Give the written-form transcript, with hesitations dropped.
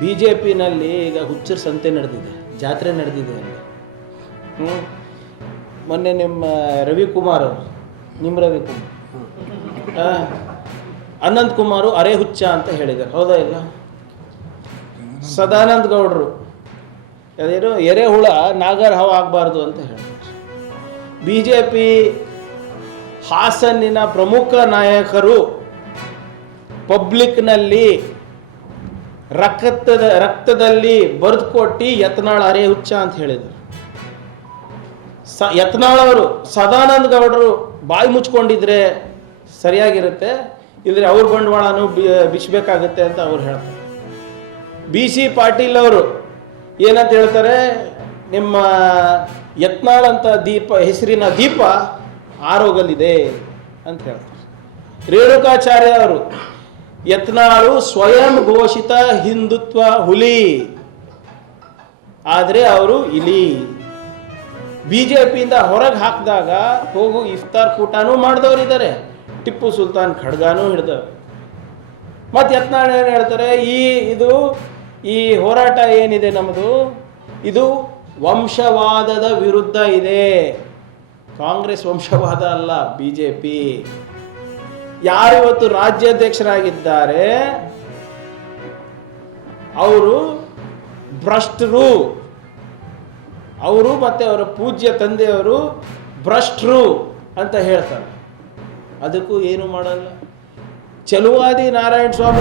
B J ಪಿನಲ್ಲಿ ಈಗ ಹುಚ್ಚರ ಸಂತೆ ನಡೆದಿದೆ, ಜಾತ್ರೆ ನಡೆದಿದೆ ಅಲ್ಲಿ. ಮೊನ್ನೆ ನಿಮ್ಮ ರವಿಕುಮಾರ್ ಅವರು, ನಿಮ್ಮ ರವಿಕುಮಾರ್ ಅನಂತ್ ಕುಮಾರು ಅರೆ ಹುಚ್ಚ ಅಂತ ಹೇಳಿದ್ದಾರೆ, ಹೌದಾ ಇಲ್ಲ? ಸದಾನಂದ ಗೌಡರು ಅದೇನು ಎರೆಹುಳ ನಾಗರ ಹಾವು ಆಗಬಾರ್ದು ಅಂತ ಹೇಳಿದ್ರು. ಬಿ ಜೆ ಪಿ ಹಾಸನ್ನಿನ ಪ್ರಮುಖ ನಾಯಕರು ಪಬ್ಲಿಕ್ನಲ್ಲಿ ರಕ್ತದಲ್ಲಿ ಬರೆದು ಕೊಟ್ಟು ಯತ್ನಾಳ್ ಅರೆ ಹುಚ್ಚ ಅಂತ ಹೇಳಿದರು. ಯತ್ನಾಳ್ ಅವರು ಸದಾನಂದ ಗೌಡರು ಬಾಯಿ ಮುಚ್ಕೊಂಡಿದ್ರೆ ಸರಿಯಾಗಿರುತ್ತೆ, ಇದ್ರೆ ಅವ್ರ ಬಂಡವಾಳನೂ ಬಿಚ್ಚಬೇಕಾಗುತ್ತೆ ಅಂತ ಅವ್ರು ಹೇಳ್ತಾರೆ. ಬಿ ಸಿ ಪಾಟೀಲ್ ಅವರು ಏನಂತ ಹೇಳ್ತಾರೆ, ನಿಮ್ಮ ಯತ್ನಾಳ್ ಅಂತ ಹೆಸರಿನ ದೀಪ ಆರೋಗಲಿದೆ ಅಂತ ಹೇಳ್ತಾರೆ. ರೇಣುಕಾಚಾರ್ಯ ಅವರು ಯತ್ನಾಳು ಸ್ವಯಂ ಘೋಷಿತ ಹಿಂದುತ್ವ ಹುಲಿ, ಆದರೆ ಅವರು ಇಲಿ. ಬಿಜೆಪಿಯಿಂದ ಹೊರಗೆ ಹಾಕಿದಾಗ ಹೋಗು ಇಫ್ತಾರ್ ಕೂಟನೂ ಮಾಡಿದವರಿದ್ದಾರೆ, ಟಿಪ್ಪು ಸುಲ್ತಾನ್ ಖಡ್ಗಾನೂ ಹಿಡ್ದವ್ರು. ಮತ್ತು ಯತ್ನಾಳ್ ಏನು ಹೇಳ್ತಾರೆ, ಈ ಹೋರಾಟ ಏನಿದೆ ನಮ್ಮದು, ಇದು ವಂಶವಾದದ ವಿರುದ್ಧ ಇದೆ. ಕಾಂಗ್ರೆಸ್ ವಂಶವಾದ ಅಲ್ಲ, ಬಿ ಜೆ ಪಿ. ಯಾರು ಇವತ್ತು ರಾಜ್ಯಾಧ್ಯಕ್ಷರಾಗಿದ್ದಾರೆ ಅವರು ಭ್ರಷ್ಟರು, ಅವರು ಮತ್ತೆ ಅವರ ಪೂಜ್ಯ ತಂದೆಯವರು ಭ್ರಷ್ಟರು ಅಂತ ಹೇಳ್ತಾರೆ. ಅದಕ್ಕೂ ಏನು ಮಾಡಲ್ಲ. ಚಲುವಾದಿ ನಾರಾಯಣ ಸ್ವಾಮಿ